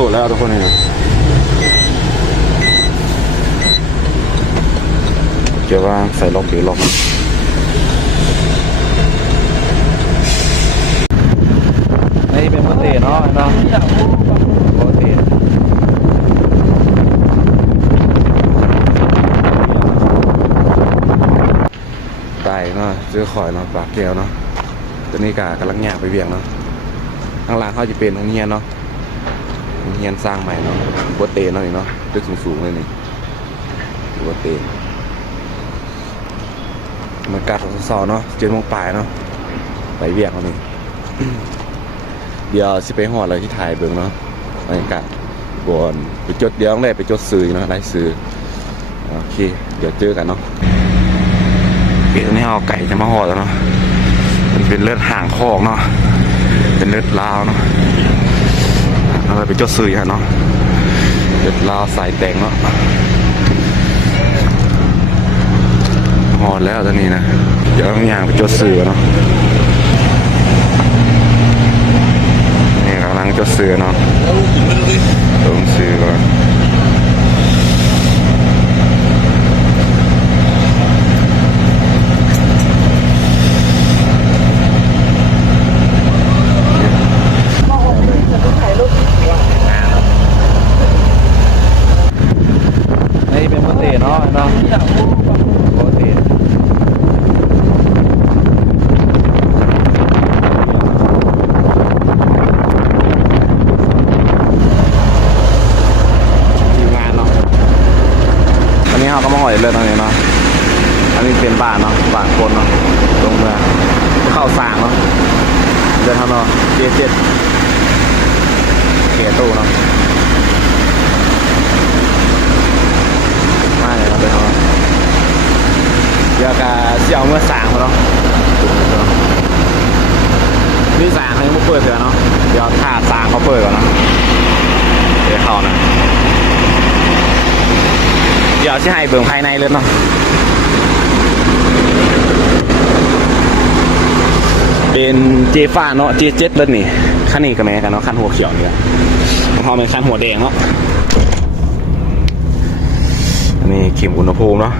โต้แล้วทุกคนนี่เกี่ยวว่าใส่ล็อกหรือล็อกนี่เป็นโปรตีนเนาะโปรตีนไต่เนาะซื้อข่อยเนาะปากแก้วเนาะตัวนี้กำลังย่างไปเวียงเนาะข้างล่างเขาจะเป็นโรงเรียนเนาะโรงเรียนสร้างใหม่เนาะโปรตีนเนาะนี่เนาะตึกสูงๆเลยนี่โปรตีนมันกัดสอเนาะ7 โมงปลายเนาะไปเวียงเขานี่ เดี๋ยวสิไปหอดเลยที่ถ่ายเบิ่งเนาะบรรยากาศบนไปจดเดี๋ยวต้องได้ไปจดซื้อเนาะได้ซื้อโอเคเดี๋ยวเจอกันเนาะเดี๋ยวนี้เอาไก่จะมาหอดแล้วเนาะมันเป็นเลือดห่างคอกเนาะเป็นเลือดลาวเนาะเราไปจดซื้อกันเนาะเลือดลาวสายแตงเนาะหอดแล้วตอนนี้นะเดี๋ยวต้องย่างไปจดซื้อเนาะนี่กำลังจดซื้อเนาะลงซื้อก่อนนี่เป็นโปรตีนเนาะโปรตีนเขาก็มาหอยเลยตรงนี้เนาะอันนี้เป็นบ้านเนาะบ้านคนเนาะลงมาเข้าสร้างเนาะเดินทางเนาะเจ็ดเกียร์ตู้เนาะมาเลยครับเดินทางเดี๋ยวก็เสี่ยวเมื่อสร้างเนาะนี่สร้างให้มุกเปิดเถอะเนาะเดี๋ยวถ้าสร้างเขาเปิดก่อนเนาะเดี๋ยวเข้านะเดี๋ยวจะให้เบิ่งภายในเลยเนาะเป็นเจฟ้าเนาะJ7เลยนี่คันนี้ก็แม่กันเนาะคันหัวเขียวนี่พอเป็นคันหัวแดงเนาะอันนี้เข็มอุณหภูมิเนาะ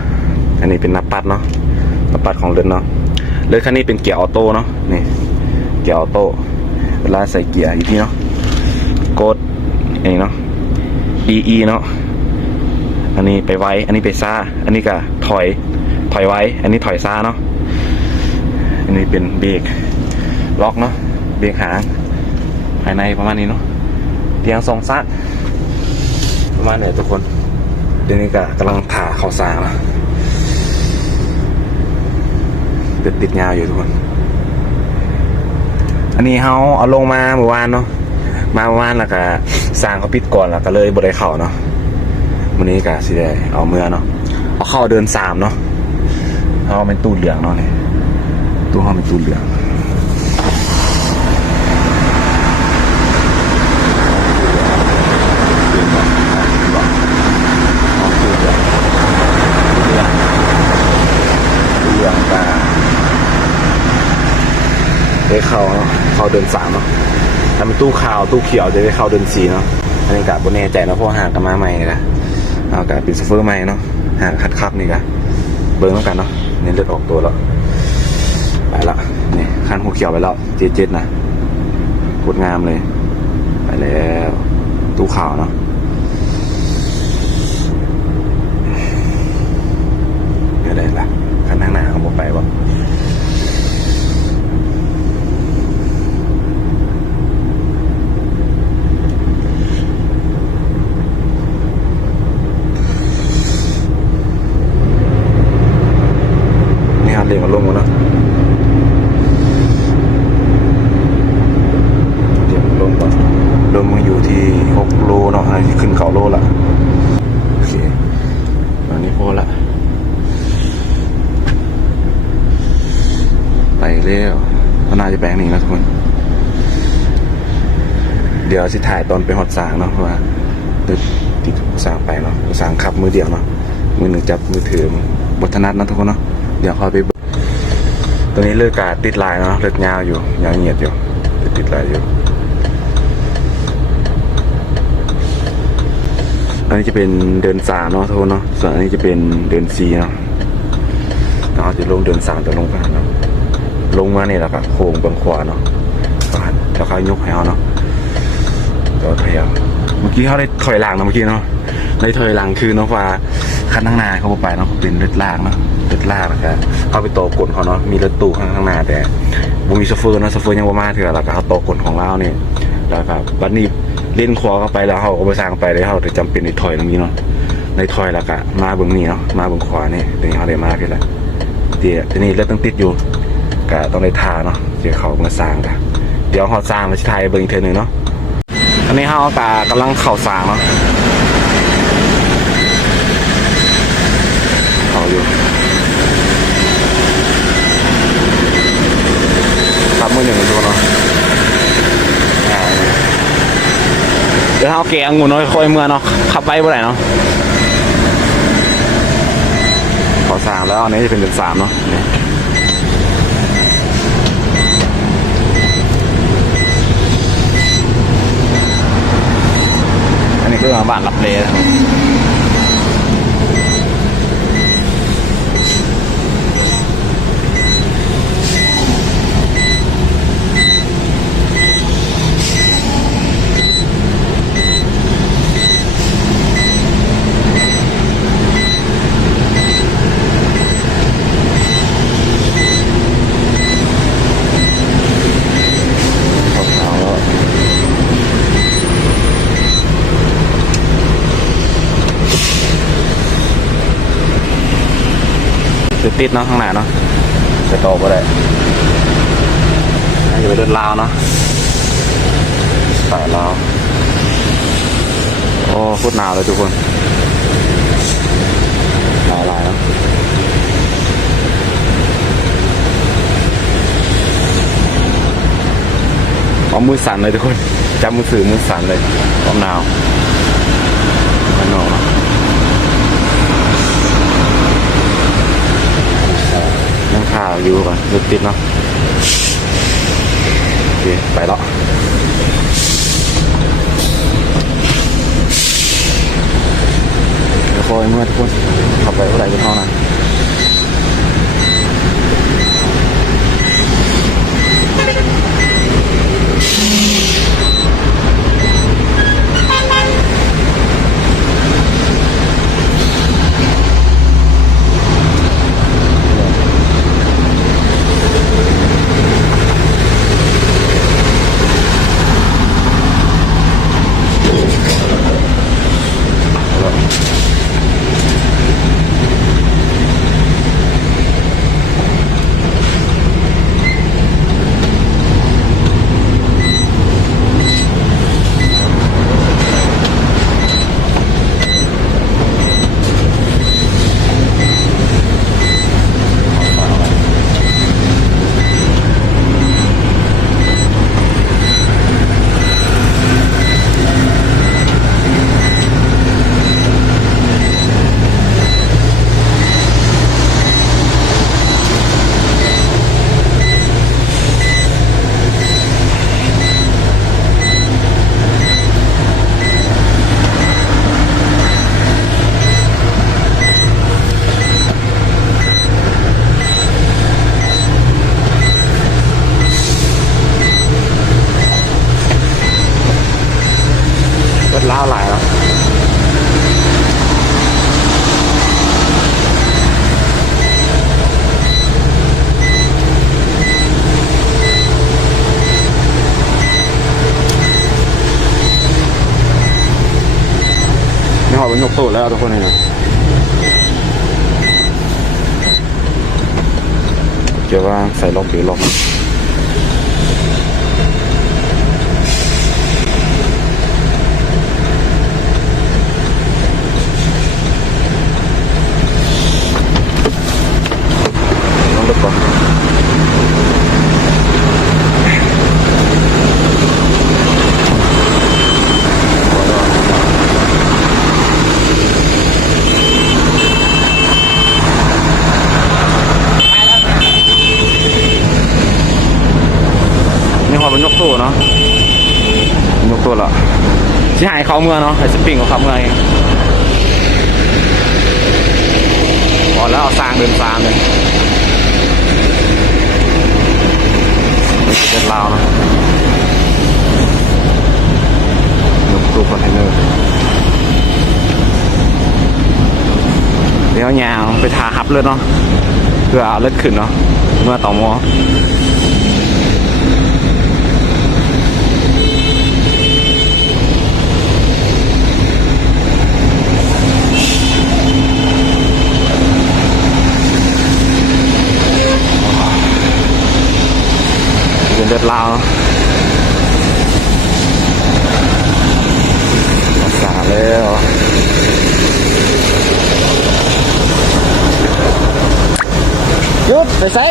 อันนี้เป็นนับปัดเนาะนับปัดของเรือนเนาะเรือนคันนี้เป็นเกียร์ออโต้เนาะนี่เกียร์ออโต้เวลาใส่เกียร์อยู่ที่เนาะกดนี่เนาะ EE เนาะอันนี้ไปไว้อันนี้ไปซ่าอันนี้ก็ถอยไว้อันนี้ถอยซ่าเนาะอันนี้เป็นเบรกล็อกเนาะเบรกหางภายในประมาณนี้เนาะเตียงทรงซัดประมาณนี้ทุกคนเดี๋ยวนี้ก็กำลังผ่าเข่าสางนะติดยาวอยู่ทุกคนอันนี้เขาเอาลงมาเมื่อวานเนาะมาเมื่อวานแล้วก็สร้างเขาปิดก่อนแล้วก็เลยบ่ได้เข่าเนาะวันนี้ก็สิได้เอาเมื่อเนาะเอาเข้าเดิน3เนาะเอาเป็นตู้เหลืองเนาะนี่ตู้ห้องเป็นตู้เหลืองได้เข้าเนาะเข้าเดิน3เนาะถ้าเป็นตู้ขาวตู้เขียวจะได้เข้าเดิน4เนาะอันนี้กะบนแน่ใจนะเพราะห่างกันมาใหม่นะเอากะเป็นซูเฟอร์ใหม่เนาะห่างคัดครับนี่กะเบิ้งแล้วกันเนาะเนี่ยเลือดออกตัวแล้วไปละนี่คันหัวเขียวไปแล้วJ7นะโคตรงามเลยไปแล้วตู้ขาวเนาะเดี๋ยวได้ละคันข้างหน้าเขาบอกไปว่าเรียงลงมาเนาะเรียงลงก่อนลงมาอยู่ที่6 โลเนาะขึ้น9 โลละโอเคตอนนี้พอละไปเร็วน่าจะแปลงนี้นะทุกคนเดี๋ยวสิถ่ายตอนไปหอดสางเนาะเพราะว่าติดสางไปเนาะสางขับมือเดียวเนาะมือหนึ่งจับมือถือบทนัดนะทุกคนเนาะเดี๋ยวคอยไปตัวนี้เลือดกาติดลายเนาะเลือดยาวอยู่ยาวเหยียดอยู่ติดลายอยู่ อันนี้จะเป็นเดินสามเนาะทุกคนเนาะส่วนอันนี้จะเป็นเดินสี่เนาะเราจะลงเดินสามจะลงไปเนาะลงมาเนี่ยแล้วก็โค้งบนขวาเนาะแล้วเขายกให้เขาเนาะก็ถอยเอาเมื่อกี้เขาได้ถอยหลังนะเมื่อกี้เนาะในถอยหลังคือเนาะว่าคันข้างหน้าเขาไปเนาะเป็นรถลากเนาะรถลากนะครับเขาไปต่อกลเขาเนาะมีรถตู้ข้างหน้าแต่บุมีโซเฟอร์เนาะโซเฟอร์ยังว่ามาเถอะแล้วก็เขาต่อกลของเราเนี่ยแล้วครับวันนี้เล่นขวาเข้าไปแล้วเขาก็ไปสร้างไปเลยเขาจะจำเป็นในถอยตรงนี้เนาะในถอยแล้วก็มาเบื้องนี้เนาะมาเบื้องขวานี่ตรงนี้เขาได้มาเพียงละเดี๋ยวทีนี้เลือดต้องติดอยู่ก็ต้องได้ทาเนาะเดี๋ยวเขามาสร้างกันเดี๋ยวเขาสร้างมาชิไทยเบื้องเทนึงเนาะอันนี้เขากำลังเข่าสร้างเนาะเขาอยู่ครับมือหนึ่งดูเนาะเดี๋ยวเขาเกะองุ่นน้อยค่อยเมื่อเนาะขับไปเมื่อไหร่เนาะขอสามแล้วอันนี้จะเป็นเดือนสามเนาะอันนี้คือบ้านรับเลนะครับติดเนาะข้างหน้าเนาะจะโตก็ได้จะไปเดินลาวเนาะสายลาวโอ้โคตรหนาวเลยทุกคนหนาวหลายเนาะเอามือสั่นเลยทุกคนจับมือถือมือสั่นเลยความหนาวมันหนาวเนาะนั่งข้าวอยู่ก่อนรถติดเนาะโอเคไปแล้วเดี๋ยวคอยเมื่อทุกคนขับไปเท่าไหร่เป็นเท่านั้นล้าหลายแล้วนี่หอบเป็นยกตู้แล้วทุกคนเนี่ยเกี่ยวว่าใส่ล็อกหรือล็อกก่อนนี่พอเป็นยกตู้เนาะยกตู้ละที่หายเขาเมื่อเนาะไอ้สปริงของเขาเมื่อเอง พอแล้วเอาสร้างเดินตามเลยนี่เป็นลาวนะยกตู้คอนเทนเนอร์เดี๋ยวยางไปทาฮับเลยเนาะเพื่อเอาเลือดขึ้นเนาะเมื่อต่อมอเป็นเลือดลาวสาแล้วหยุดไปใส่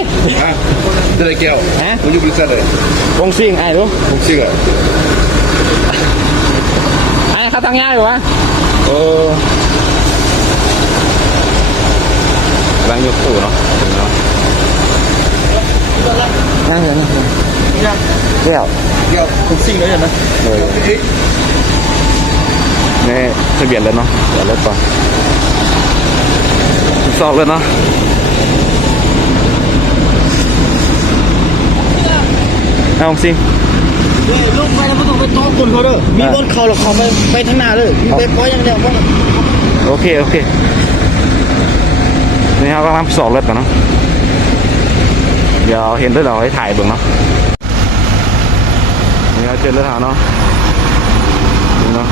ได้เลยแก้ว ฮะ ผมอยู่บริษัทเลยว งซิ่งไอ้รู้ ผมซิ่งอ่ะ ไอ้เขาทำงานอยู่วะโอ้กำลังยกตู้เนาะนั่งเลยนั่งเลยเดี๋ยว แก้วผมซิ่งเลยนะ นี่ทะเบียนเลยเนาะเดี๋ยวรถก่อนสอบเลยเนาะเอาซิ ลูกไปแล้วไม่ต้องไปต้อนคนเขาเด้อมีบนเขาหรอกเขาไปทางหน้าเลยมีไปปล่อยอย่างเดียวเพราะ โอเคโอเคนี่เขากำลังสอบรถก่อนเนาะเดี๋ยวเห็นด้วยเราให้ถ่ายเบิ่งเนาะนี่เราเจอรถเขาเนาะนี่เนาะ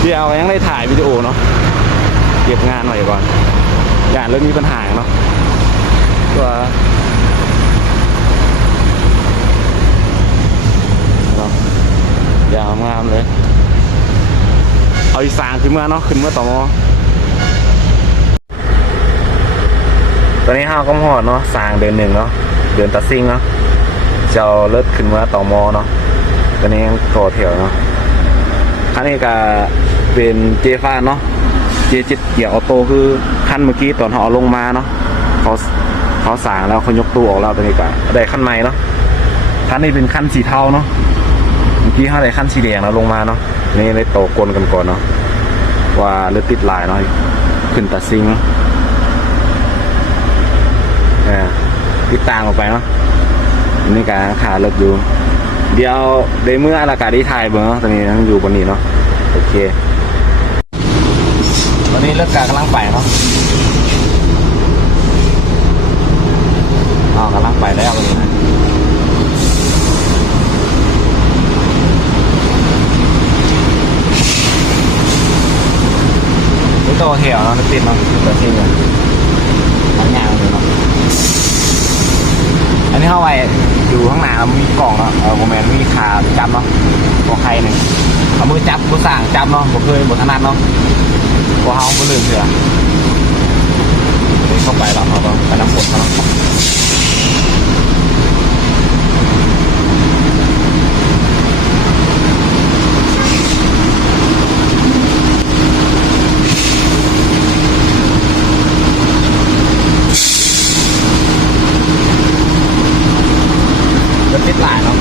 เดี๋ยวยังได้ถ่ายวิดีโอเนาะเก็บงานหน่อยก่อนงานเริ่มมีปัญหาเนาะตัวยาวงามเลยเอาอีสานขึ้นเมื่อเนาะขึ้นเมื่อต่อมอตอนนี้ห้าวก็หอดเนาะสร้างเดือนหนึ่งเนาะเดือนตัดซิ่งเนาะจะเอาเลิศขึ้นเมื่อต่อมอเนาะตอนนี้ยังต่อแถวเนาะคันนี้ก็เป็นเจฟ้าเนาะเจ7เกียร์ออโต้คือขั้นเมื่อกี้ตอนเขาเอาลงมาเนาะเขาสร้างแล้วเขายกตู้ออกแล้วตอนนี้ก็ได้ขั้นใหม่เนาะขั้นนี้เป็นขั้นสีเทาเนาะเมื่อกี้เขาได้ขั้นสีแดงแล้วลงมาเนาะนี่ได้โตกลกันก่อนเนาะว่าเลือดติดลายเนาะขึ้นตัดซิงติดต่างออกไปเนาะนี่การขาเลิกอยู่เดี๋ยวได้เมื่ออากาศที่ถ่ายเบิ่งเนาะตอนนี้ยังอยู่บนนี้เนาะโอเคตอนนี้เลิกการกำลังไปเนาะกำลังไปแล้วตอนนี้นะนี่ตัวเหี่ยวเนาะติดเนาะตัวซิ่งเลยหางยาวเลยเนาะอันนี้เข้าไปอยู่ข้างหน้ามีกล่องเนาะโมเมนต์มีขาจับเนาะตัวใครหนึ่งเอามือจับมือสั่งจับเนาะผมเคยบทถนัดเนาะตัวเขาไม่ลืมเสือนี่เข้าไปแล้วเขาก็ไปน้ำฝนเขาเนาะติดหลายเนาะ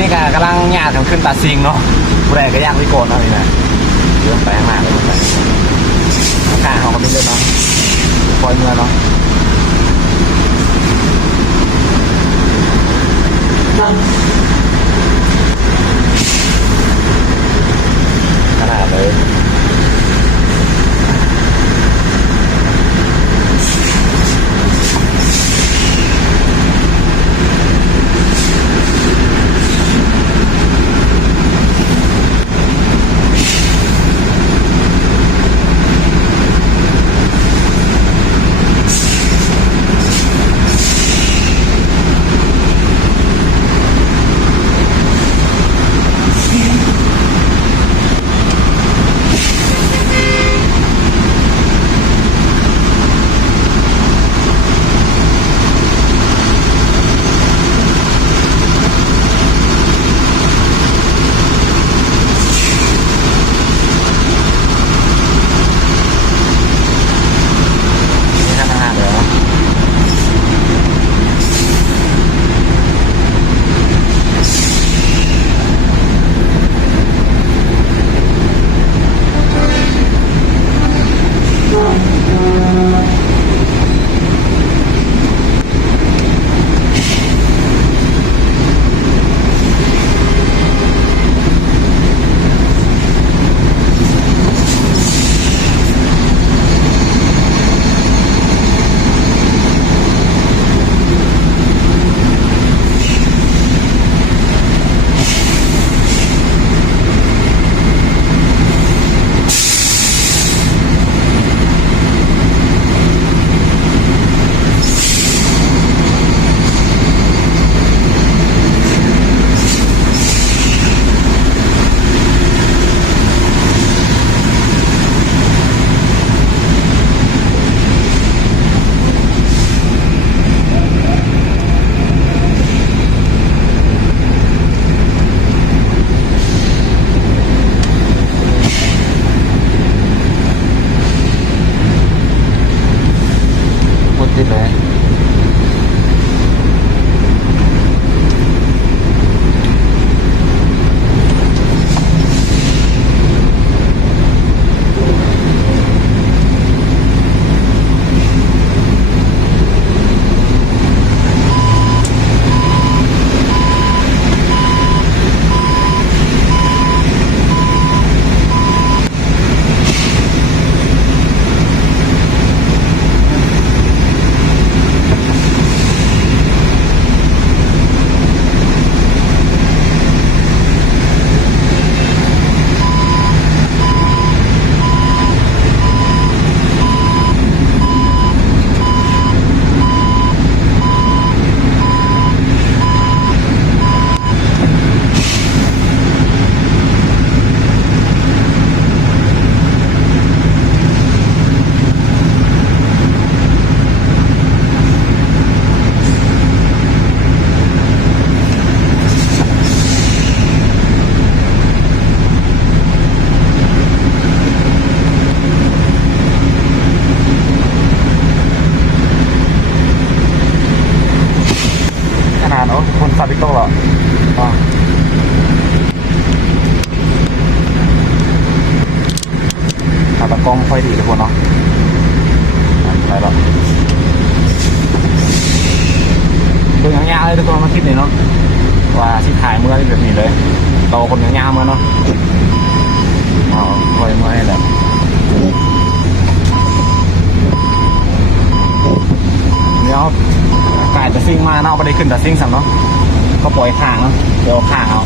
นี้ก็กำลังญาติกันขึ้นตาซิงเนาะผู้ใดก็ยากวิโกนเนาะนี่นะเรื่องไปข้างหน้าเลยไปข้างเขาก็ไม่เล่นเนาะคอยเมื่อเนาะขนาดเลยติดเลยคนซาบิโต้เหรอตากล้องค่อยดีทุกคนเนาะไปแล้วดูยาวๆเลยทุกคนมาคิดหน่อยเนาะว่าที่ถ่ายเมื่อที่แบบนี้เลยโตคนยาวๆมาเนาะเอาค่อยเมื่อให้แหละเดี๋ยวกายจะซิ่งมาเนาะไม่ได้ขึ้นแต่ซิ่งสั่งเนาะก็ปล่อยข้างเนาะเดี๋ยวข้างเอา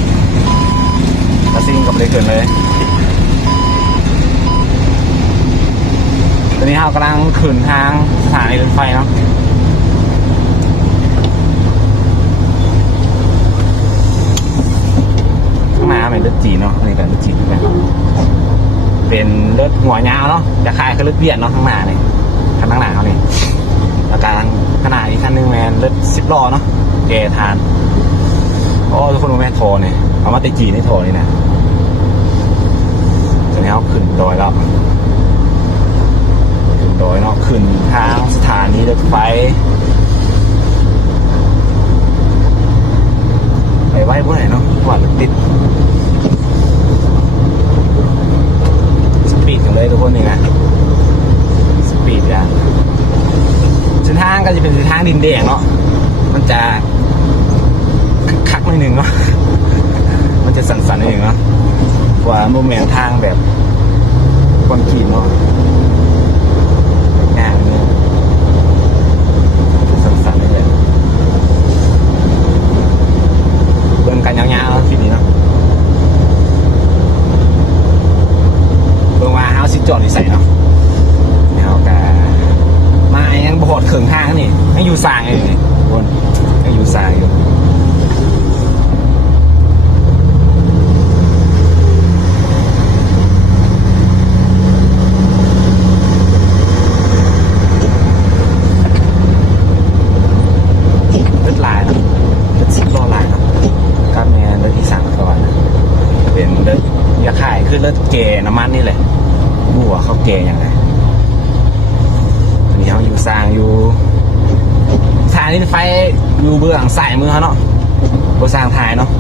แต่ซิ่งก็ไม่ได้ขึ้นเลยตอนนี้เรากำลังขึ้นทางสถานีรถไฟเนาะข้างหน้าเป็นรถจีนเนาะอันนี้เป็นรถจีนเป็นรถหัวยาวเนาะจะคล้ายกับรถเบียดเนาะข้างหน้านี่ข้างหน้าเขานี่แล้วกลางขนาดอีกคันนึงแมนรถ10 ล้อเนาะแกทานโอ้ทุกคนรู้ไหมโทรเนี่ยเอามาติจีนี่โทรนี่นะตอนนี้เขาขึ้นดอยแล้วขึ้นดอยเนาะขึ้นทางสถานีรถไฟไป ไว้บ่ได้เนาะเพราะว่ารถติดสปีดกันเลยทุกคนนี่นะสปีดกันเส้นทางก็จะเป็นเส้นทางดินแดงเนาะมันจะคักๆหน่อยหนึ่งเนาะมันจะสั่นๆหน่อยหนึ่งเนาะกว่าโมเมนต์ทางแบบคอนกรีตเนาะงานเนี่ยจะสั่นๆเลยเบิ่งกันยาวๆทีนี้เนาะเบิ่งว่าเฮาสิจอดที่ใส่เนาะเฮาก็มายังบ่ฮอดครึ่งทางนี่ยังอยู่สายอยู่นี่ทุกคนยังอยู่สายอยู่รถลายเนาะรถ10 ล้อลายเนาะก็แม่นรถอีสานก่อนเป็นรถยาขายคือรถเกน้ำมันนี่แหละบัวเขาเกยังไงอันนี้เขาอยู่สร้างอยู่สถานีรถไฟอยู่เบื้องสายมือเขาเนาะบ่สร้างถ่ายเนาะ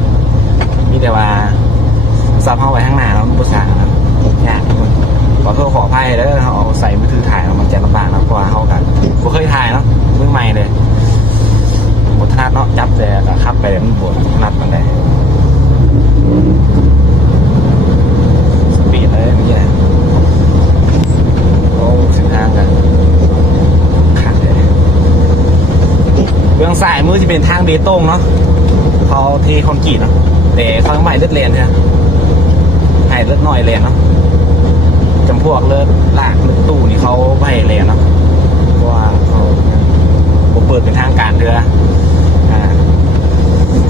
มีแต่ว่าซับเข้าไว้ข้างหน้าแล้วบ่สร้างนะยากทุกคนขอโทษขออภัยเด้อเขาเอาใส่มือถือถ่ายแล้วมันจะลำบากนะเพราะว่าเขากันบ่เคยถ่ายเนาะเบื้องใหม่เลยบ่ถนัดเนาะจับแต่ขับไปมันบ่ถนัดปานใดสปีดเลยเมื่อกี้นะโอ้เส้นทางกันขาดเลยเบื้องซ้ายมือจะเป็นทางเบตงเนาะเขาเทคอนกรีตเนาะแต่เขาไม่ให้เลือดเลนใช่ไหมให้เลือดหน่อยเลนเนาะจำพวกเลือดลากเลือดตู้นี่เขาไม่ให้เลนเนาะเพราะว่าเขาเปิดเป็นทางการเถอะ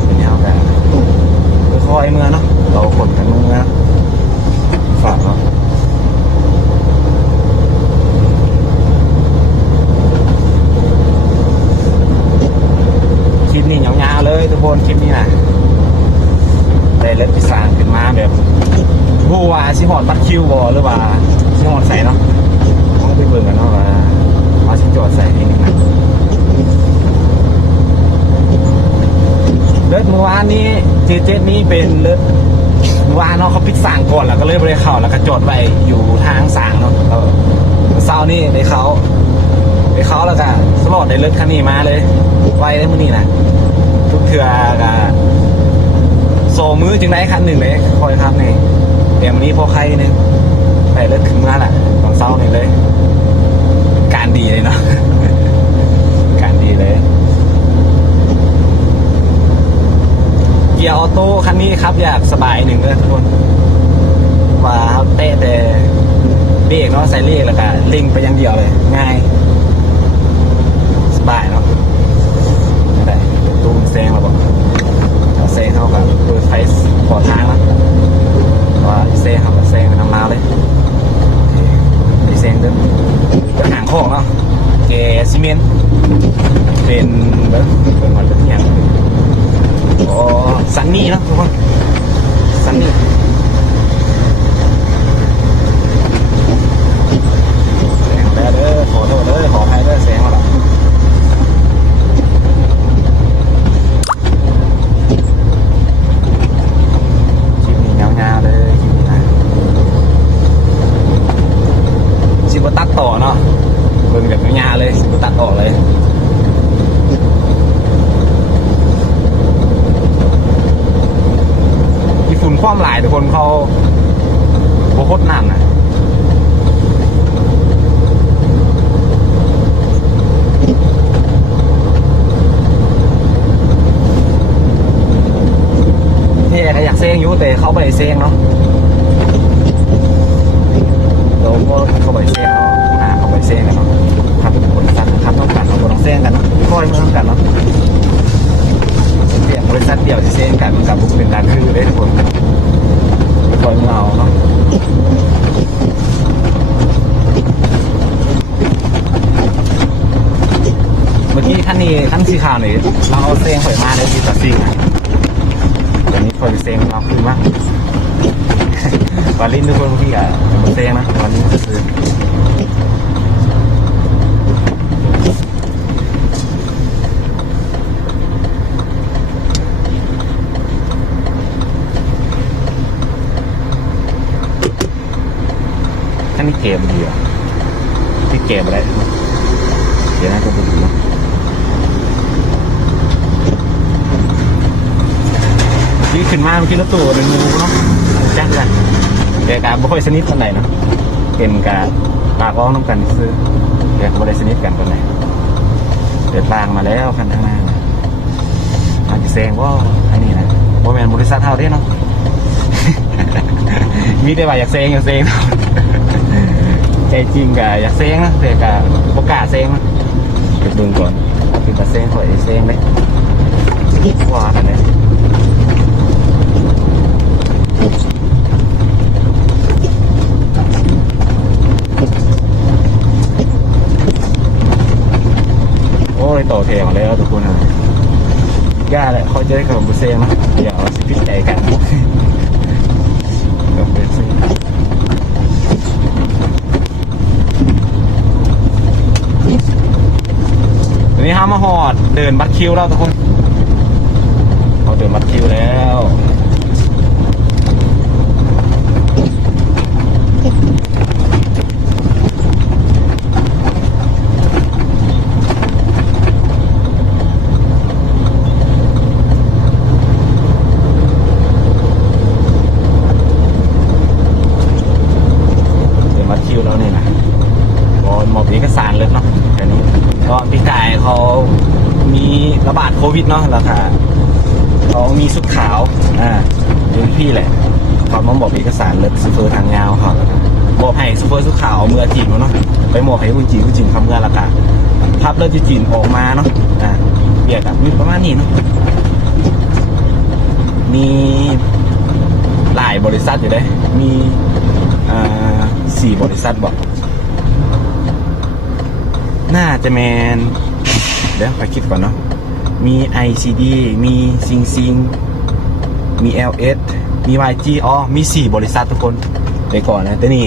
เป็นเท่ากันค่อยๆเมื่อเนาะเราขนกันเมื่อฝากเนาะคลิปนี้ยาวๆเลยทุกคนคลิปนี้นะได้เล็ดพิซซ่าขึ้นมาแบบบัวชิฮอดบัตคิวบอหรือว่าชิฮอดใส่เนาะต้องไปเบิ่งกันเนาะว่าชิจอดใส่นี่นะเลิศเมื่อวานนี้เจนี้เป็นเลิศเมื่อวานเนาะเขาปิดสางก่อนแล้วก็เลยบริเข้าแล้วก็จอดไว้อยู่ทางสางเนาะเช้านี่ได้เขาแล้วก็สลอดได้เลิศคันนี้มาเลยไว้ได้มื้อนี้นะทุกเถื่อกะโซมือจึงได้คันหนึ่งเลยคอยครับนี่แต่วันนี้พอใครนึงไปเลิศขึ้นมาแหละตอนเช้านี่เลยการดีเลยเนาะ การดีเลยเกียร์ออโต้คันนี้ครับอยากสบายหนึ่งเลยทุกคนว่าเขาเตะแต่เบรกเนาะใส่เลขแล้วก็เล็งไปอย่างเดียวเลยง่ายสบายเนาะไม่ได้ตูนแซงเราบอกเราแซงเขากับเปิดไฟขอทางแล้วว่าแซงเขากับแซงไปทำมาเลยไปแซงเดิมเป็นหางโค้งเนาะเกซีเมนต์เป็นเป็นวันเป็นอย่างอ๋อซันนี่เนาะทุกคนซันนี่แซงแล้วเด้อขอโทษเด้อขอให้เด้อแซงมาละคลิปนี้ยาวๆเลยคลิปนี้นะสิบตัดต่อเนาะเบิ่งแบบยาวๆเลยสิบตัดต่อเลยฝุ่นความหลายทุกคนเขาโคตรนานนะที่ก็อยากเซ็งอยู่แต่เขาไปเซ็งเนาะเราก็เขาไปเซ็งเนาะเขาไปเซ็งกันเนาะครับคนกันครับต้องกันเราต้องเซ็งกันเนาะค่อยเมื่อกันเนาะเดี๋ยวบริษัทเดียวจะเซ็งกันกับบุคคลเป็นการคือเลยทุกคนคอยเงาเนาะเมื่อกี้ท่านนี้ท่านสีขาวนี่เราเอาเซ็งหอยมาเลยที่ตัดซิ่งตอนนี้คอยเซ็งเราขึ้นมากวันลิ้นทุกคนพี่อะมันเซ็งนะวันนี้ก็คือ ดี๋ยวนะก็ดูเนาะนี่ขึ้นมาเมื่อกี้รถตู้เป็นงูเนาะแจ้งกันเดี๋ยวการไม่ค่อยสนิทกันไหนเนาะเป็นการปากร้องน้ำกันซื้อเดี๋ยวไม่ได้สนิทกันกันไหนเดินทางมาแล้วคันข้างหน้าอาจจะแซงว่าอันนี้นะว่าแมนบริษัทเท่าเด้เนาะ มีแต่ว่าอยากเซงอยากเซง ใจจริงกะอยากเซงนะแต่กะโอกาสเซงนะเก็บดึงก่อนคือกะเซงข่อยเซงเลยว่ากันเลยโอ้ยต่อแถวแล้วทุกคนนะย่าแหละเขาจะได้ขนมบุเซงนะเดี๋ยวสิพิจัยกันตอนนี้ห้ามาหอดเดินบัตรคิวแล้วทุกคนเราเดินบัตรคิวแล้วนี่นะบอลหมอบเอกสารเลยเนาะแค่นี้ก็พี่กายเขามีระบาดโควิดเนาะราคาเขามีสุดขาวเป็นพี่แหละเขามาบอกเอกสารเลยซูเปอร์ทางยาวเขาบอกให้ซูเปอร์สุดขาวเมื่อจีนเนาะไปหมอบให้คุณจีนทำเมื่อราคาภาพเลือดจีนออกมาเนาะเบียดกับมีประมาณนี้เนาะมีหลายบริษัทอยู่เลยมี4 บริษัทบอกน่าจะแมนเดี๋ยวไปคิดก่อนเนาะมี ICD มีซิงมี LS มี YG มี4 บริษัททุกคนไปก่อนนะแต่นี่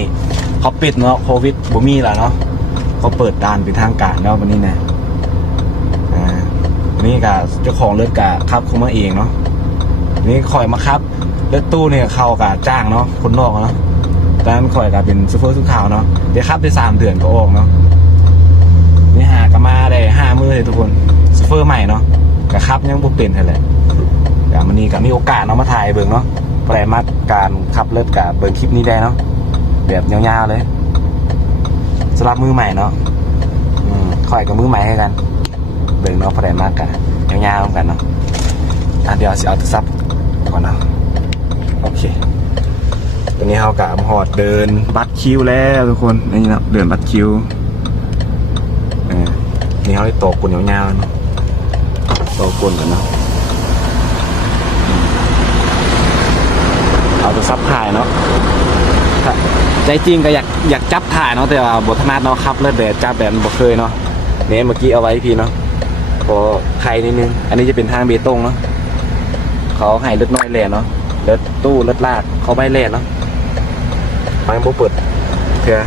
เขาปิดเนาะโควิดบ่มีแล้วเนาะเขาเปิดด่านเป็นทางการแล้ววันนี้นะนี่กับเจ้าของเลือดกับขับเข้ามาเองเนาะนี่คอยมาขับเลือดตู้เนี่ยเข้ากับจ้างเนาะคนนอกเนาะตอนนั้นคอยกับเป็นซูเปอร์สุขาวเนาะเดี๋ยวขับได้3 เดือนก็ออกเนาะนี่หากมาได้5 มื้อเลยทุกคนซูเปอร์ใหม่เนาะกับขับยังบุกเป็นเท่าไหร่อย่างวันนี้ก็มีโอกาสเนาะมาถ่ายเบิ่งเนาะแปลมาการขับเลือดกับเบิ่งคลิปนี้ได้เนาะแบบยาวๆเลยสำหรับมือใหม่เนาะคอยกับมือใหม่ให้กันเบิ่งเนาะแปลมากันยาวๆกันเนาะเดี๋ยวสิเอาตัวซับก่อนเนาะโอเคตอนนี้เรากับหอดเดินบัตรคิวแล้วทุกคนนี่นะเดินบัตรคิวนี่เขาได้ตกกุนยาวๆเนาะตกกุนกันเนาะเอาตัวซับถ่ายเนาะใจจริงก็อยากจับถ่ายเนาะแต่ว่าบทถนัดเนาะครับเลือดแดดจับแดดบ่เคยเนาะเนี่ยเมื่อกี้เอาไว้พี่เนาะพอใครนิดนึงอันนี้จะเป็นทางเบตงเนาะเขาให้เลือดน้อยแล่เนาะเลือดตู้เลือดลากเขาใบแล่เนาะไปโบเปิดเพื่อ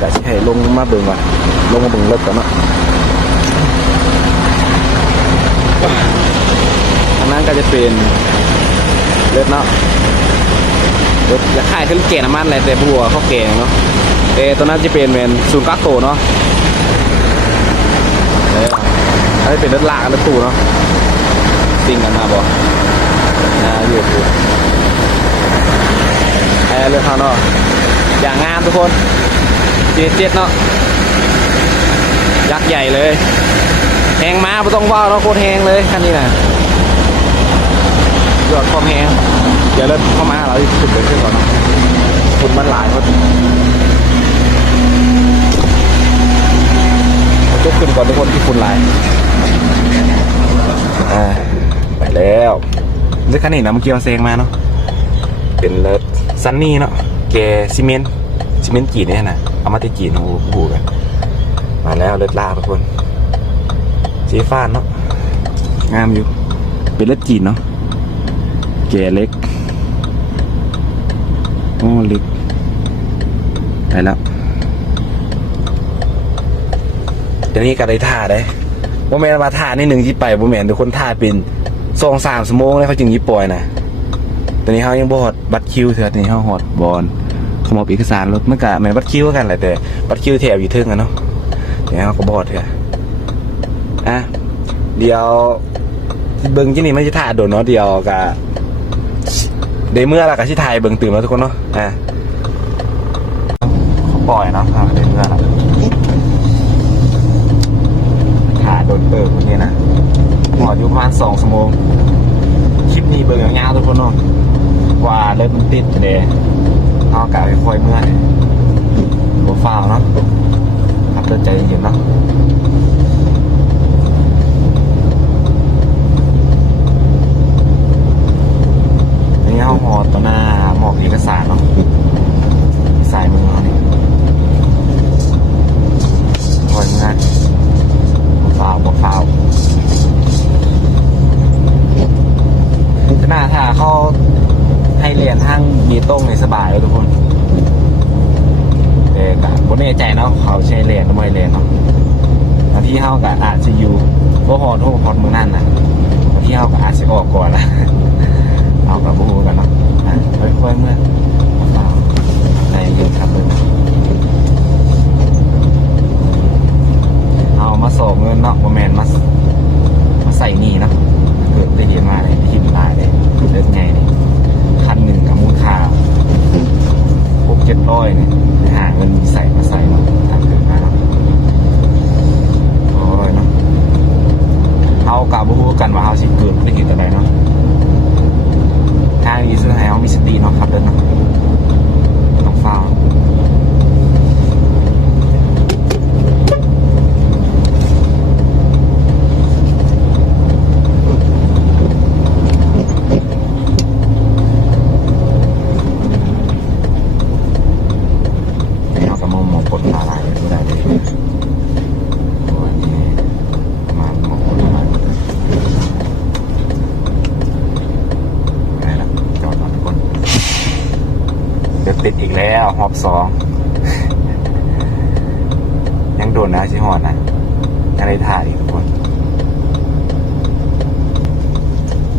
กะสิให้ลงมาเบิ่งว่ะลงมาเบิ่งเลือดก่อนเนาะอันนั้นก็จะเป็นเลือดเนาะเลือดจะขายขึ้นเกณฑ์น้ำมันอะไรแต่บัวเขาเกณฑ์เนาะตัวนั้นจะเป็นศูนย์กักโตเนาะอันนี้เป็นเลือดลากเลือดตู้เนาะติ่งกันมาบ่อยู่เรื่องเขาเนาะอย่างงามทุกคนเจ็ดเนาะยักษ์ใหญ่เลยแหงมาไม่ต้องว่าเราโคตรแหงเลยคันนี้นะยอดความแหงเดี๋ยวเริ่มเข้ามาเราสุดเลยขึ้นก่อนเนาะฝุ่นมันหลายก็ยกขึ้นก่อนทุกคนที่ฝุ่นหลายไปแล้วด้วยคันนี้นะเมื่อกี้เราเซงมาเนาะเป็นรถซันนี่เนาะแกซีเมนต์จีนเนี่ยนะเอามาที่จีนโอ้โหกันมาแล้วเลือดลาทุกคนสีฟ้าเนาะงามอยู่เป็นรถจีนเนาะแกเล็กโอ้เล็กไปแล้วเดี๋ยวนี้ก็ได้ท่าได้บ่แม่นมาท่านี่1ที่ไปบ่แม่นทุกคนท่าเป็น2-3 ชั่วโมงแล้วเขาจึงยิบปล่อยนะตอนนี้เขายังบอดบัตรคิวเถอะตอนนี้เขาหอดบอลขโมยเอกสารรถเมื่อกี้แม่บัตรคิวกันแหละแต่บัตรคิวแถวอยู่เทิงกันเนาะ เนี่ยเขาก็บอดเถอะอ่ะเดี๋ยวเบิ้งที่นี่ไม่ใช่ท่าโดนเนาะเดียวกับเดเมื่อละกับที่ไทยเบิ้งตื่นแล้วทุกคนเนาะเขาปล่อยเนาะเดเมื่อละถ่าโดนเปิดคนนี้นะหัวอยู่ประมาณ2 ชั่วโมงคลิปนี้เบิ้งยาวๆทุกคนเนาะว่าเริ่มมันติดเลยเอากะไปคอยเมื่อยโปรไฟล์เนาะขับเดินใจเย็นเนาะนี่เอาหอต่อหน้าหมอกเอกสารเนาะสายมือนี่คอยเมื่อยโปรไฟล์หน้าถ้าเขาให้เรียนทางบีต้งในสบายเลยทุกคนแต่ก็บ่แน่ใจเนาะเขาใช้เรียนหรือไม่เรียนเนาะบางที่เขาก็อาจจะอยู่บ่ฮอดมือนั่นนะบางที่เขาก็อาจจะออกก่อนละเอากับบูกันเนาะค่อยๆเมื่อในยืนขับเลยเอามาส่งเงินเนาะบ่แมนมาใส่หนี้เนาะเกิดได้เห็นมาเลยที่มันได้เลยเลิกไงเนี่ยคันหนึ่งกับมูลค่า600-700เนี่ยหาเงินใส่มาใส่เนาะทำเกินมาเนาะโอ้ยเนาะเอากะบูกันว่าเอาสิเกิดได้เห็นอะไรเนาะทางนี้ซื้อให้เอามีสติเนาะครับเดินเนาะต้องฟ้าวติดอีกแล้วหอบ2ยังโดนนะชิหอดนะยังได้ถ่ายอีกทุกคน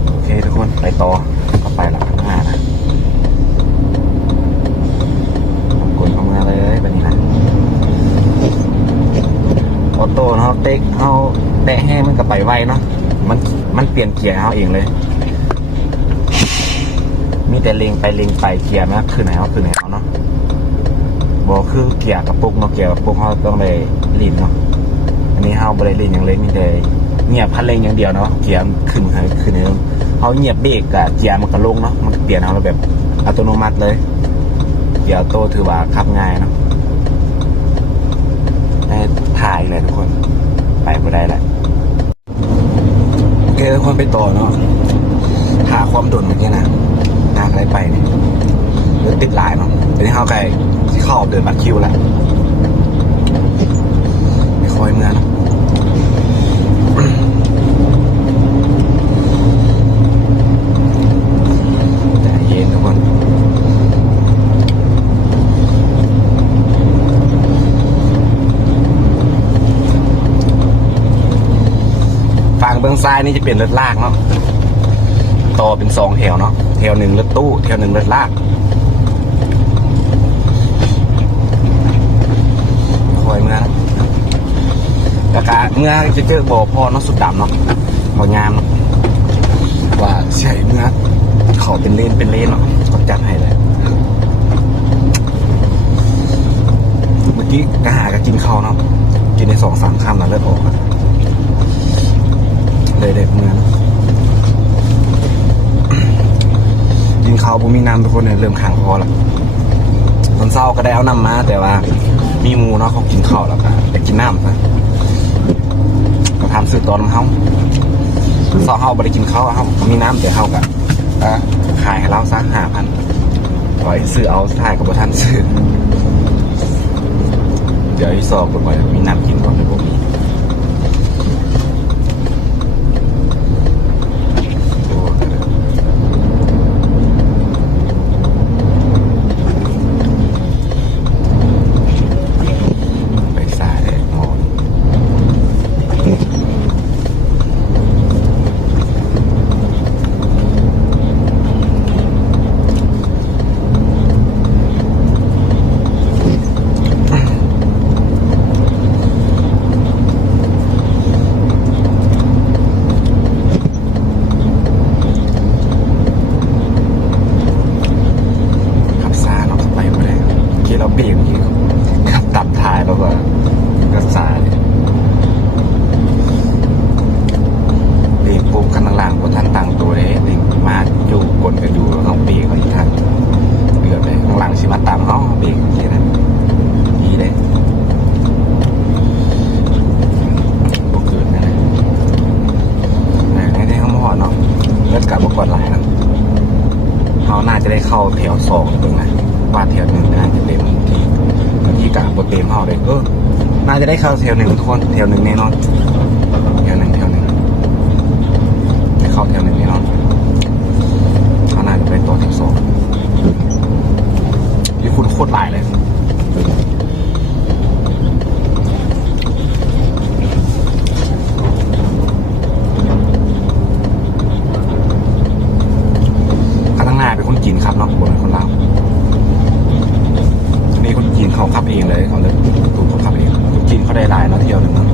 โอเคทุกคนไปต่อก็ไปหลังข้างหน้านะกดเข้ามาเลยแบบนี้นะออโต้เนาะเต็กเอาแตะให้มันก็ไปไวเนาะมันเปลี่ยนเกียร์เอาเองเลยมีแต่เล็งไปเกียร์นะคือไหนเอาเนาะบอกคือเกียร์กับปุ๊กเนาะเกียร์กับปุ๊กเขาต้องเลยลินเนาะอันนี้เขาบริลินอย่างเล็กนี่เลยเงียบพันเร่งอย่างเดียวเนาะเกียร์ขึ้นเขาเงียบเบรกกับเกียร์มันก็ลงเนาะมันเปลี่ยนเอาแบบอัตโนมัติเลยเกียร์โต้ถือว่าขับง่ายเนาะถ่ายเลยทุกคนไปบ่ได้แหละโอเคทุกคนไปต่อเนาะหาความโดนเมื่อกี้นะอะไรไปเนี่ยเดินติดลายเนาะเดี๋ยวนี้เขาไกลเข้าเดินบัตรคิวแล้วไม่ค่อยเมื่อนะใจเย็นทุกคนฝั่งเบื้องซ้ายนี่จะเป็นรถลากเนาะต่อเป็น2 แถวเนาะแถว1รถตู้แถว1รถลากคอยเมื่อแล้วก็เมื่อจะเจอบ่อพ่อเนาะสุดดำเนาะบ่องามเนาะว่าใช่เมื่อเขาเป็นเลนเนาะก็จัดให้เลยเมื่อกี้ก็หาก็กินข้าวเนาะกินใน2-3 คำแล้วเลิกออกเลยเมื่อนะกินข้าวผมมีน้ำทุกคนเนี่ยเริ่มขังคอแล้วตอนเช้าก็ได้เอาน้ำมาแต่ว่ามีหมูเนาะเขากินข้าวแล้วก็ได้กินน้ำนะก็ทำซื้อตอนเขาเช้าเขาไม่ได้กินข้าวเขามีน้ำแต่เขาก็ขายให้เราซะ5,000ปล่อยซื้อเอาถ่ายกับท่านซื้อเดี๋ยวอีสอบก่อนมีน้ำกินก่อนในพวกนี้ จะได้เข้าแถวหนึ่งทุกคนแถวหนึ่งแน่นอนแถวหนึ่งได้เข้าแถวหนึ่งแน่นอนเขาน่าจะไปต่อที่2ที่คุณโคตรหลายเลยข้างหน้าเป็นคนจีนครับเนาะบนเป็นคนลาวนี่คนจีนเขาขับเองเลยเขาเลยกลุ่มเขาขับเองคนจีนเขาได้หลายเนาะเที่ยวหนึ่งเนาะ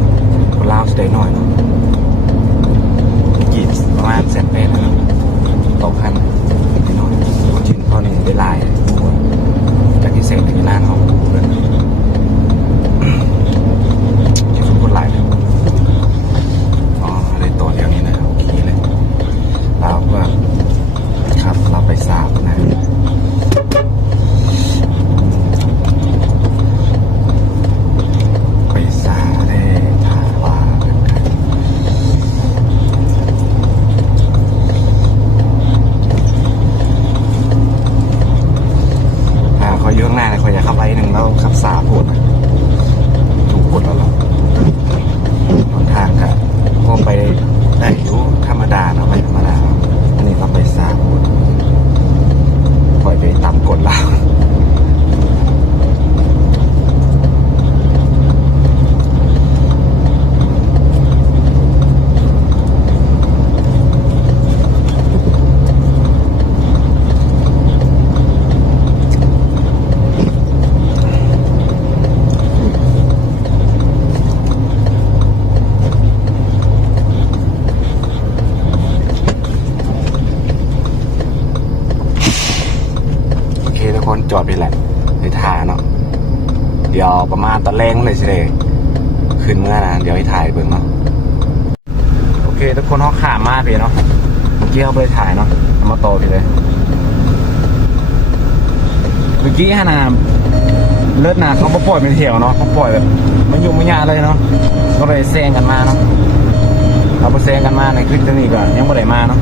คนลาวจะได้น้อยเนาะจีนประมาณ180,000นะต่อคันได้น้อยคนจีนเขานี่ได้หลายจากที่เซ็งถึงร้านเขาเลยที่คนคนหลายเลยอ๋อเลยตัวเดียวนี้นะโอเคเลยเราก็ครับเราไปสาบนะไปสาได้ถาว่าเป็นกันเขาอยู่ข้างหน้าเลยเขาอยากขับไว้หนึ่งแล้วขับสาปวดถูกกดแล้วหรอหนทางก็พอไปได้อยู่ธรรมดาเนาะไปธรรมดาอันนี้เราไปสาปวดปล่อยไปต่ำกดแล้วจอดไปแหละในท่าเนาะเดี๋ยวประมาณตอนแรงเลยสิเลยขึ้นเมื่อนะเดี๋ยวให้ถ่ายเบิ่งเนาะโอเคทุกคนเขาข้ามมาพี่เนาะเมื่อกี้เขาไปถ่ายเนาะเอามาต่อพี่เลยเมื่อกี้ฮะนาเลิศนาเขาปล่อยเป็นแถวเนาะเขาปล่อยแบบมันยุ่งไม่ยากเลยเนาะก็เลยแซงกันมาเนาะเราไปแซงกันมาในคลิปนี้ก็ยังไม่ได้มาเนาะ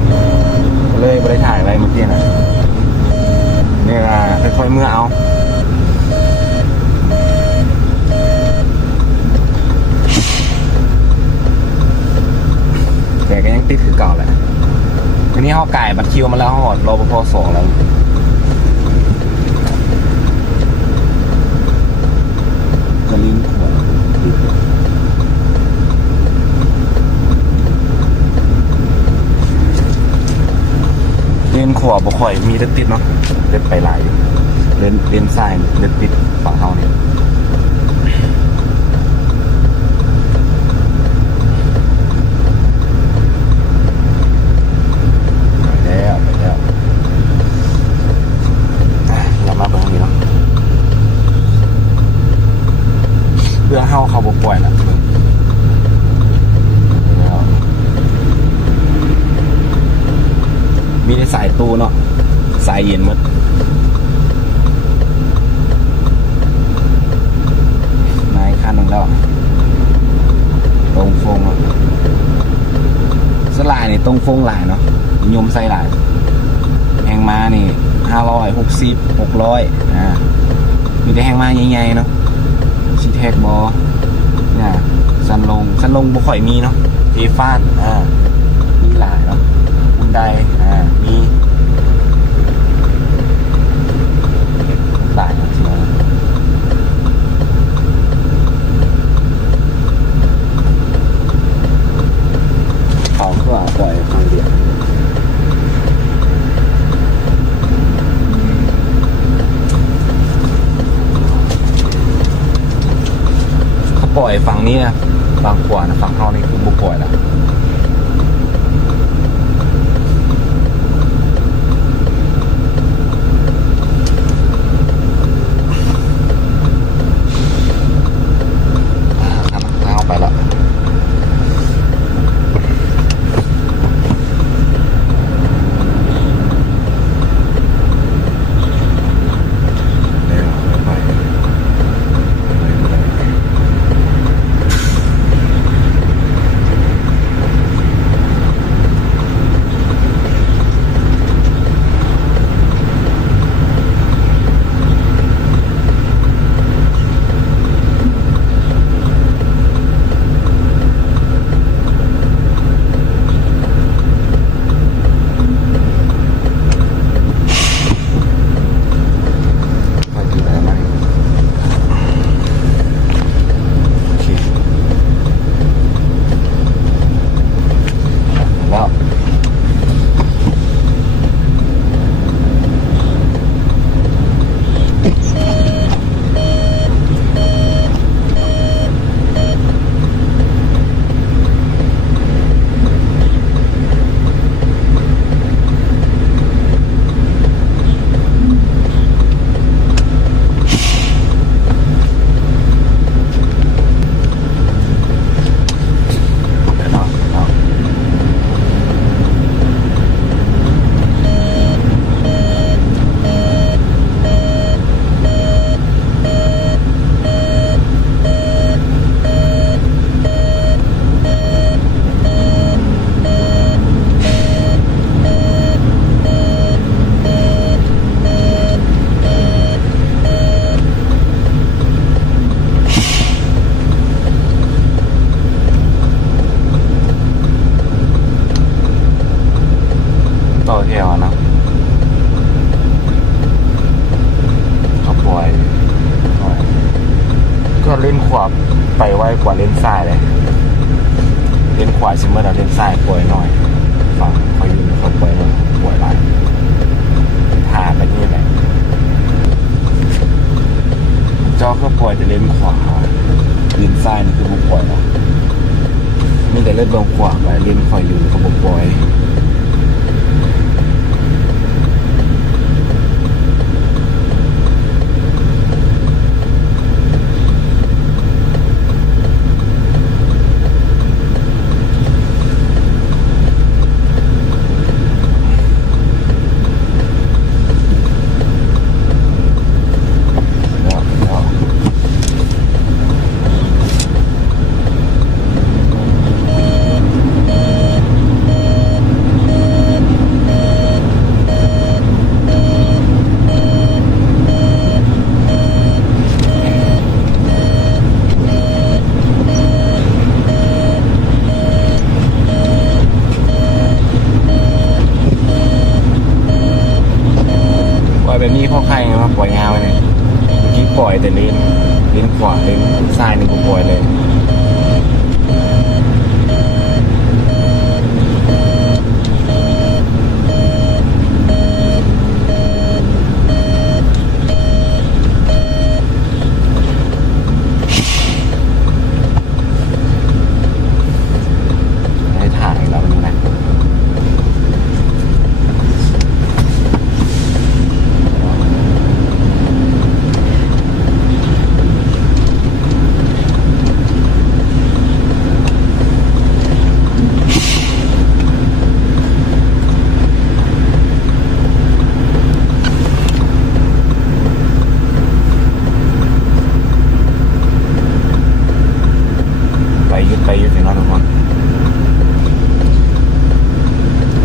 เลยไม่ได้ถ่ายอะไรเมื่อกี้นะนี่ละค่อยๆเมื่อเอาแต่ก็ยังติดคือเก่าแหละทีนี้เขาไก่บัตรคิวมาแล้วเขาหอดรอปภ2แล้วจะลิ้นขวาเลนขวาบ่ค่อยมีติดเนาะเล่นไปหลายเลนซ้ายเล่นติดฝั่งเขาเนี่ยไปแล้วอย่ามาเบิ่งนี้เนาะเพื่อเขาบ่ปล่อยนะมีในสายตู้เนาะสายเย็นหมดนายคันหนึ่งแล้วตรงฟงสลายนี่ตรงฟงหลายเนาะนิยมใส่หลายแหงมานี่560 600มีแต่แหงมาใหญ่ๆเนาะซีแท็กบอเนี่ยสันลงบ่ค่อยมีเนาะเทฟานมีหลายเนาะคุณได้มีหลายนะทีนี้เขาก็ปล่อยฟังเดียวเขาปล่อยฝั่งนี้นะฝั่งขวานะฝั่งเขานี่คือบุกปล่อยแล้ว เลยเลนขวาซิเมอร์เราเลนซ้ายป่วยหน่อยฝั่งคอยอยู่คนป่วยหน่อยป่วยหลายทางไปนี่แหละจอก็ป่วยแต่เลนขวาเลนซ้ายนี่คือบุกป่วยเนาะมีแต่เล่นลงขวาไปเลนคอยอยู่กับบุกป่วยแบบนี้พ่อใครมาปล่อยงาไปเนี่ยเมื่อกี้ปล่อยแต่เลนขวาเลนซ้ายนี่กูปล่อยเลยให้ถ่ายแล้วมันนะไปยึดถึงนอนทุกคน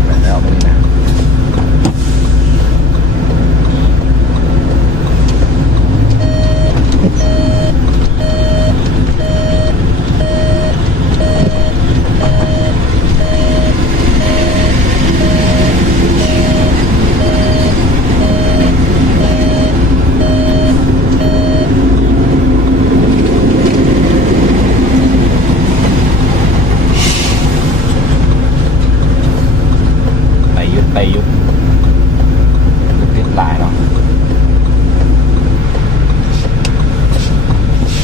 ไปแล้วไปนี่นะไปยุดติดหลายเนาะ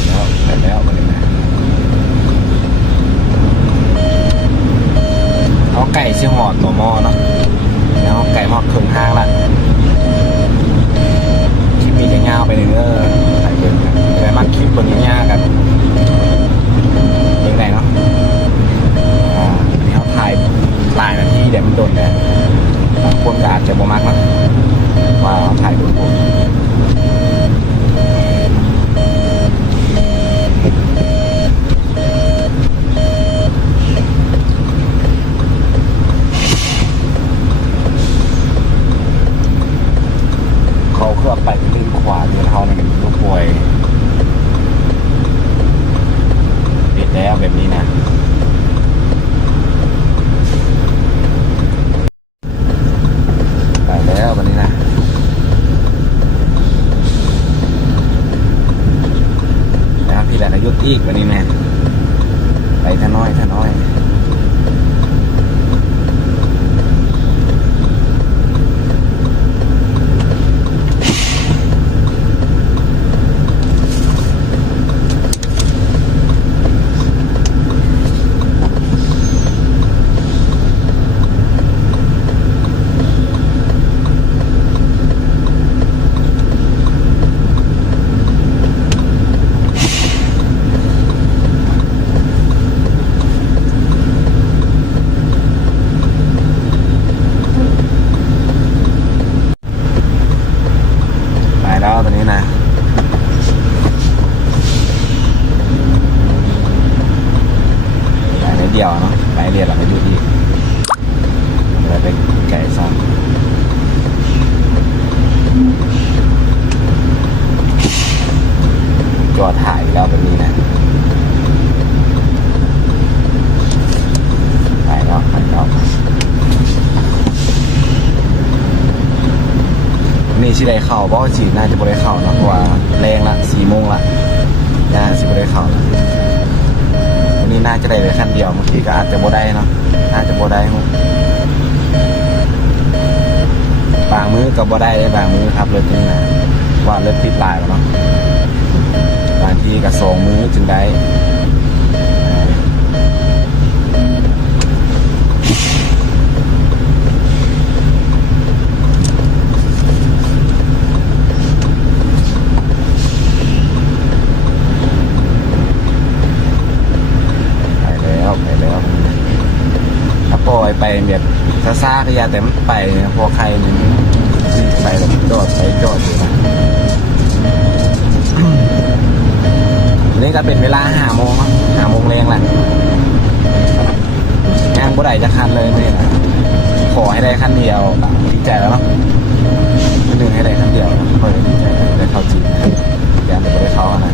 แล้วไปแล้วไปเลยนะเอาไก่เชี่ยหอดตัวหม้อเนาะแล้วเอาไก่หม้อครึ่งห้างละคลิปมีจะยาวไปหนึ่งใส่เบิ่งกันแต่มักคลิปบนนี้ยากกันยังไงเนาะนี่เขาถ่ายลายนาทีเดี๋ยวมันโดนเลยบางคนก็อาจจะบ่มักนะว่าถ่ายรูปผมเขาเคลื่อนไปที่ขวาเดินเท้าในลูกป่วยติดแล้วแบบนี้นะแล้ววันนี้นะแล้วพี่แหละก็ยุดอีกวันนี้แม่ไปท่าน้อยแล้วตอนนี้นะไปในเดียวเนาะไปเรียนเราไปอยู่ที่ไปไก่ซ้ำจอดถ่ายแล้วแบบนี้นะไปแล้ว นี่สิได้เข้าเพราะว่าจีน่าจะบ่ได้เข้าเนาะเพราะว่าแรงละ4 โมงละน่าสิบ่ได้เข้าละวันนี้ น่าจะได้เลยขั้นเดียวบางทีก็อาจจะบ่ได้เนาะน่าจะบ่ได้บางมือก็บ่ได้บางมือครับเลยนี่นะว่าเลือดติดลายเนาะบางทีก็2 มือจึงได้ถ้าปล่อยไปแบบซ่าๆก็อย่าแต่มันไปพอใครมันไปแบบจอดอยู่นะนี่ก็เป็นเวลา5 โมง5 โมงแรงแหละงานบ่ได้จะคันเลยเนี่ยขอให้ได้คันเดียวดีใจแล้วเนาะนึงให้ได้คันเดียวค่อยดีใจได้เข้าจริงอย่าไปได้เข้านะ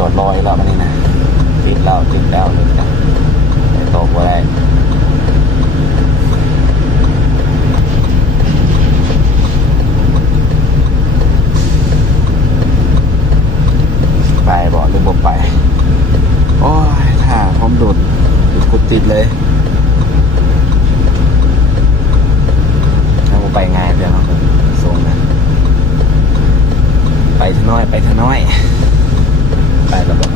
จอดรอยแล้วมันนี่นะติดแล้วเลยนะไม่ตกอะไรไปบอกหรือบอกไปโอ้ยถ้าผมดุดกุดติดเลยถ้าผมไปง่ายเดี๋ยวเนาะส่งนะไปทางน้อยไปแล้วบอก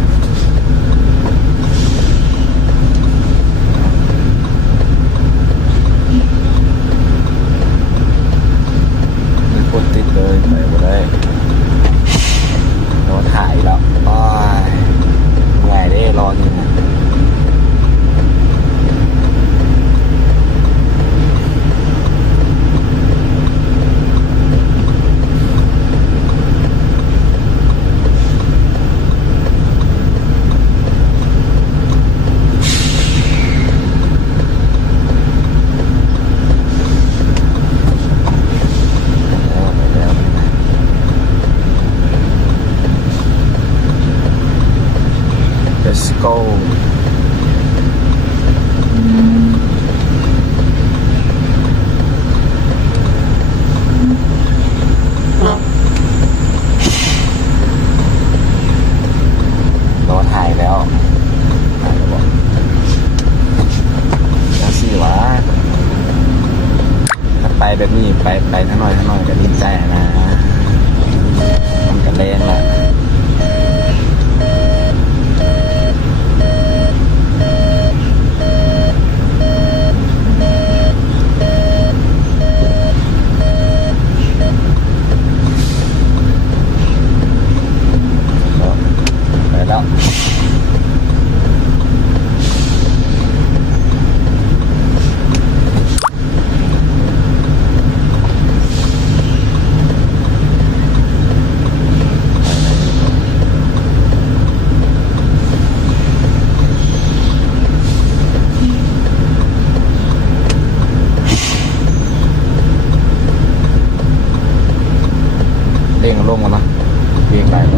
มีคนติดเลยไปบ่ได้รอถ่ายแล้วโอ้ยเมื่อยได้รอนี่นะLet's go รอถ่ายแล้วบอกแล้วสิวะถ้าไปแบบนี้ไปทั้งหน่อยก็ดีใจนะมันก็แรงแหละแล้วเร่งลงกันนะเร่งไปเ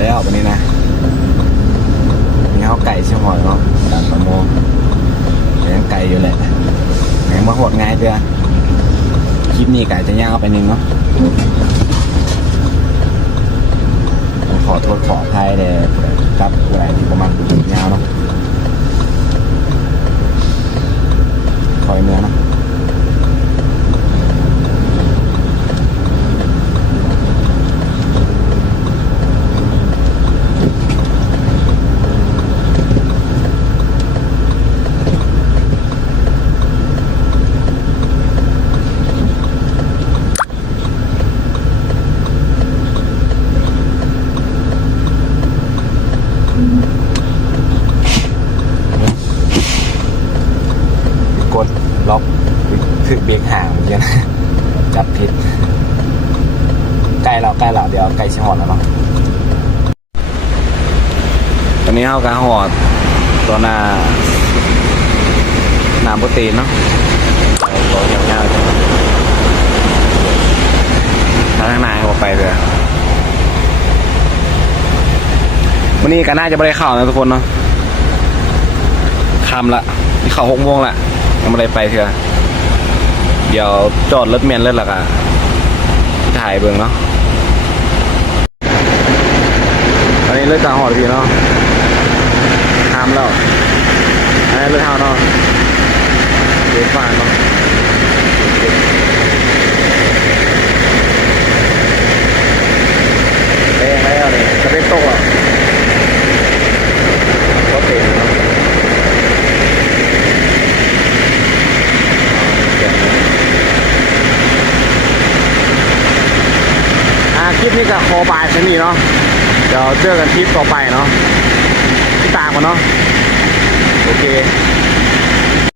แล้ววันนี้นะนี่เขาไก่เชียงหอยเนาะด่านประโมงยังไก่อยู่แหละยังมาหดง่ายเด้อคลิปนี้ไก่จะย่างเอาไปนึงเนาะขอโทษขออภัยเลยกับอะไรที่ประมาณยาวเนาะคอยเนื้อเนาะกดล็อกคือเบรกห่างอย่างเงี้ยนะจับผิดใกล้แล้วเดี๋ยวใกล้ชิหอดแล้วเนาะตอนนี้เข้ากลางหอดตัวหน้าโปรตีนเนาะตัวยาวๆทางหน้าออกไปเลยวันนี้ก็น่าจะไม่ได้เข้านะทุกคนเนาะค่ำละนี่เข้า6 โมงละยังไม่ได้ไปเถอะเดี๋ยวจอดรถเมล์เลิศละกันถ่ายเบิ่งเนาะตอนนี้เลิกกลางหอดพี่เนาะค่ำแล้วอันนี้เลิกเท่าเนาะเดี๋ยวฟังเนาะเร่งแล้วนี่จะเป็นโต๊ะก็เต็มเนาะคลิปนี้จะขอบายแค่นี้เนาะเดี๋ยวเจอกันคลิปต่อไปเนาะติดตามกันเนาะโอเค